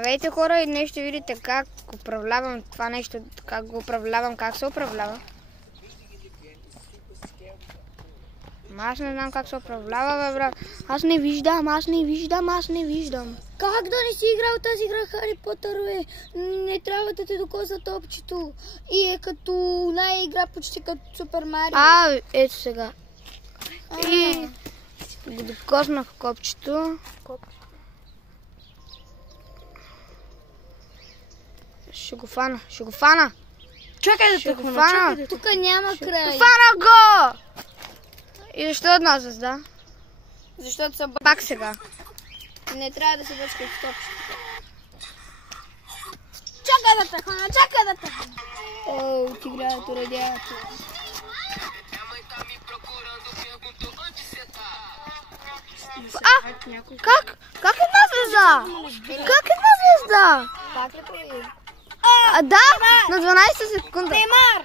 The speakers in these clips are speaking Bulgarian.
Здравейте хора, и днес ще видите как управлявам това нещо, как го управлявам, как се управлява. Аз не знам как се управлява, бе, брат. Аз не виждам. Как да не си играл тази игра, Хари Потър, бе? Не трябва да те докосва топчето. И е като игра почти като Супер Марио. Ето сега. И го докоснах копчето. Ще го фана. Чакай да те хвана. Тук няма край. Фана го! И защо една звезда? Защото съм Пак сега. Не трябва да се бъчка с топчето. Чакай да те хвана. О, ти играят уредято. Как една звезда? Пак ли проверим? Да, на 12 секунда. Неймар!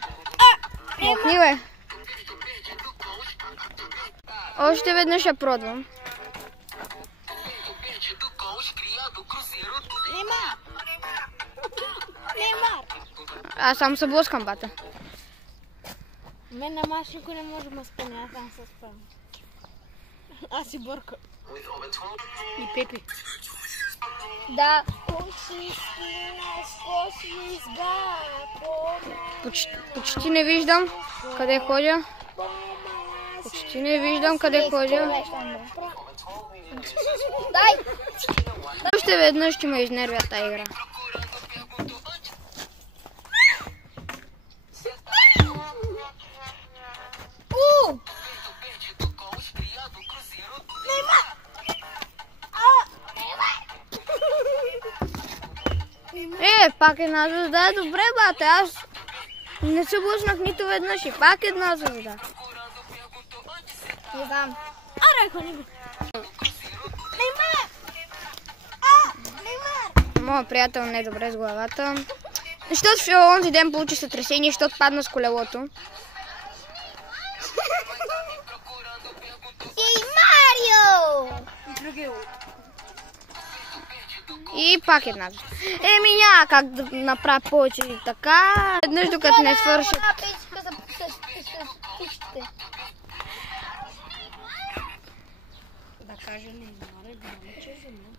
Махни, бе. Още веднъж я пробвам. Неймар! Аз само се блъскам, бата. Мен на машинко не може да ме спъне, аз там се спъвам. Аз си бърка. И Пепи. Да. Почти не виждам къде ходя. Дай! Още веднъж ще ме изнервя тази игра. Пак една звезда е добре, бате. Аз не се блъснах нито веднъж и пак една звезда. Не знам. Моят приятел не е добре с главата. Защото в онзи ден получи сътресение, защото падна с колелото. И Марио! И пак една звезда. Няма как да направя повече и така. Веднъж докато не свършат. Да кажа не знае, че за мен.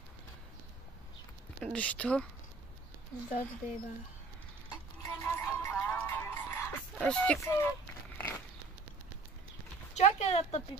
Защо? Да е ба. Чакай да тъпи.